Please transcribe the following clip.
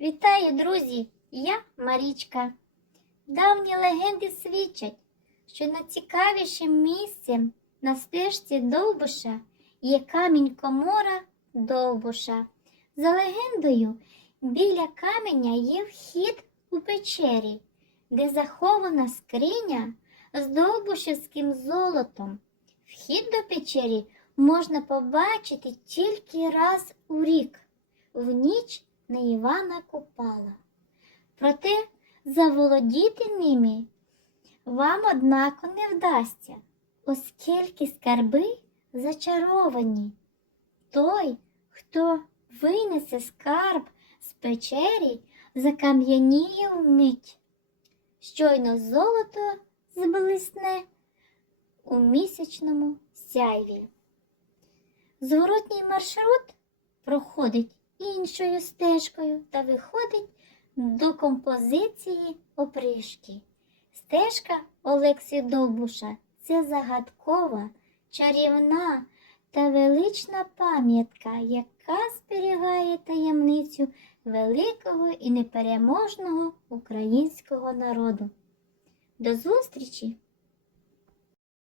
Вітаю, друзі! Я Марічка. Давні легенди свідчать, що найцікавішим місцем на стежці Довбуша є камінь комора Довбуша. За легендою, біля каменя є вхід у печері, де захована скриня з довбушевським золотом. Вхід до печері можна побачити тільки раз у рік, в ніч на Івана Купала. Проте заволодіти ними вам, однако, не вдасться, оскільки скарби зачаровані. Той, хто винесе скарб з печері, закам'яніє вмить. Щойно золото зблисне у місячному сяйві. Зворотній маршрут проходить іншою стежкою та виходить до композиції опришки. Стежка Олексі Довбуша це загадкова, чарівна та велична пам'ятка, яка зберігає таємницю великого і непереможного українського народу. До зустрічі!